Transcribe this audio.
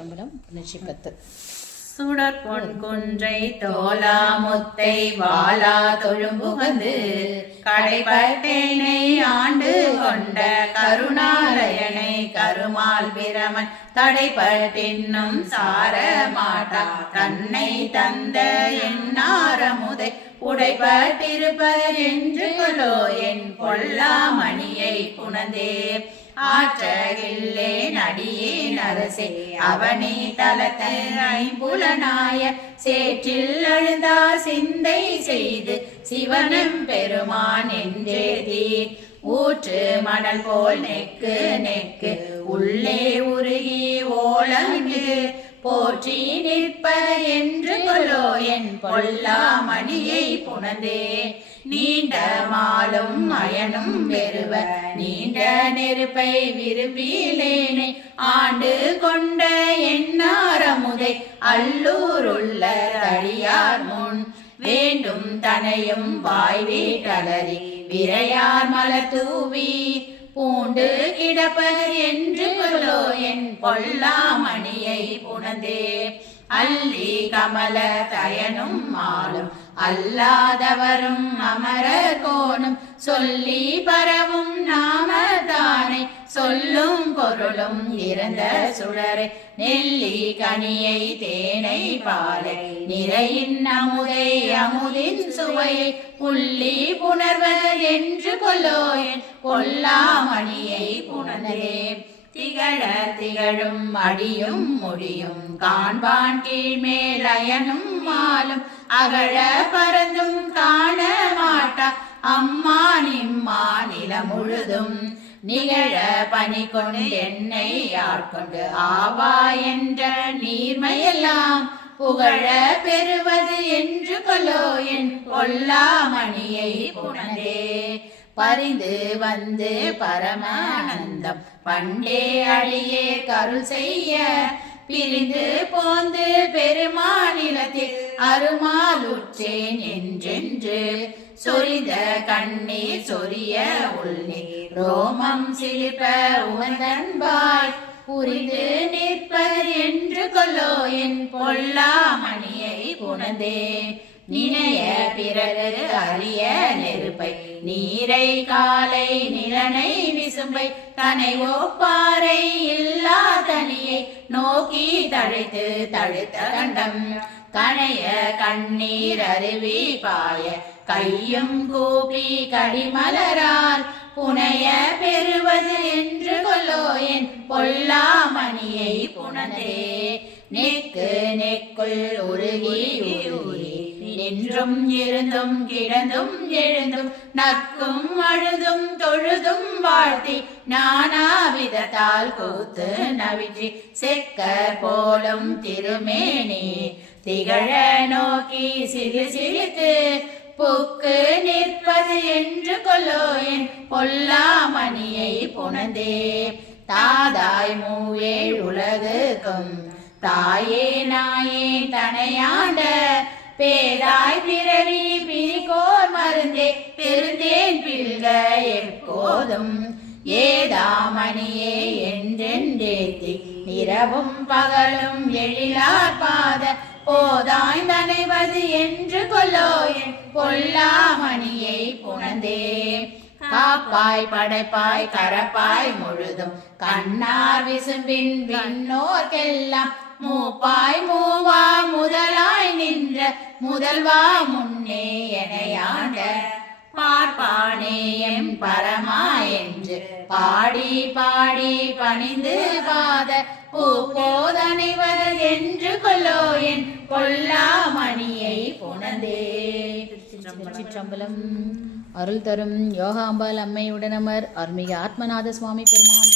சம்பளம் பத்து. சுடர் பொன் குன்றை தோலா முத்தை வாலா தொழும்புகந்து கடைபட்டேனை ஆண்டு கொண்ட கருணாலயனை கருமால் பிரமன் தடைபட்டின்னும் சார மாட்டா தன்னை தந்த எண்ணாரமுதை உடைபட்டிருப்பர் என்று கொலோ என் பொல்லாமணியை புனந்தே ஆற்றகில்லே நடியே நரசே அவனே தலத்தை ஐம்புலனாய சேற்றில் அழுந்தா சிந்தை செய்து சிவனும் பெருமான் என்றே தீர். ஊற்று மணல் போல் நெக்கு நெக்கு உள்ளே உருகி ஓளங்கு போற்றி நிற்பர் பொல்லாமணியை புனந்தே நீண்ட மாலும் அயனும் பெறுவ நீண்ட நெருப்பை விரும்பிலேனை ஆண்டு கொண்ட எண்ணாரமுதை அல்லூருள்ள அழியார் முன் வேண்டும் தனையும் வாய் வீட்டலறி விரையார் மலர் தூவி பூண்டு கிடப்பர் என்று என் பொல்லாமணியை புனந்தேன் அல்லி கமல தயனும் மாலும் அல்லாதவரும் அமரர் கோணும். சொல்லி பரவும் நாமதானை. சொல்லும் பொருளும் இருந்த சுடரை. நெல்லி கனியை தேனை பாலை. நிறையின் அமுதை அமுதின் சுவையை. புள்ளி புணர்வர் என்று கொல்லோ என் பொல்லாமணியை புணர்ந்தே திகழ திகழும் அடியும் முடியும். காண்பான் கீழ்மேலயனும் மாலும் அகழ பறந்தும் காண மாட்டா. அம்மா நிம்மா நில முழுதும் நிகழ பணி கொண்டு என்னை ஆட்கொண்டு. ஆவா என்ற நீர்மையெல்லாம் புகழ பெறுவது என்று கொலோ என் கொல்லாமணியை புணந்தே பரிந்து வந்து பரமானந்தம். பண்டே அழியே கருள் செய்ய. பிரிந்து போந்து பெருமாநிலத்தில் அருமாலுற்றேன் என்றென்று சொரிந்த கண்ணீர் சொரிய உள்ளே ரோமம் சிலிப்ப உகந்தன்பாய் புரிந்து நிற்பர் என்று கொல்லோ என் பொல்லாமணியை புனந்தே நினைய பிறகு அறிய நெருப்பை நீரை காலை நிலனை விசும்பை தனை ஓப்பாறை இல்லா தனியை நோக்கி தழைத்து தழுத்த கண்டம். கணைய கண்ணீர் அருவி பாய கையும் கூப்பி கடிமலரால் புனைய பெறுவது என்று கொல்லோ என் பொல்லாமணியை புனதே நெக்கு நெக்குள் உருகி உருகி நின்றும் இருந்தும் கிடந்தும் எழுந்தும் நக்கும் அழுதும் தொழுதும் வாழ்த்தி நானாவிதத்தால் கூத்து நவிற்றி செக்க போலும் திருமேனி திகழ நோக்கி சிறு சிரித்து புக்கு நிற்பது என்று கொல்லோ என் பொல்லாமணியை புனந்தே தாதாய் மூவே உலகுக்கும் தாயே நாயே தனையாண்ட பேதாய் பிறவி பிரிகோர் மருந்தே திருந்தேன் பில்க எப்போதும் ஏதாமணியே என்றென்றேத்தி இரவும் பகலும் எழிலார் பாத போதாய் நனைவது என்று கொல்லோ என் பொல்லாமணியை புணந்தே காப்பாய் படைப்பாய் கரப்பாய் முழுதும் கண்ணார் விசும்பின் விண்ணோர்க்கெல்லாம் மூப்பாய் மூவா முதலாய் நின்ற முதல்வா முன்னே எனையாண்ட பார்ப்பானேயம் பரமா என்று பாடி பாடி பணிந்து பாத பூ போதனைவர் என்று கொல்லோ என் பொல்லாமணியை புனந்தே சிற்றம்பலம் அருள் தரும் யோகாம்பாள் அம்மையுடனமர் அருள்மிகு ஆத்மநாத சுவாமி பெருமான்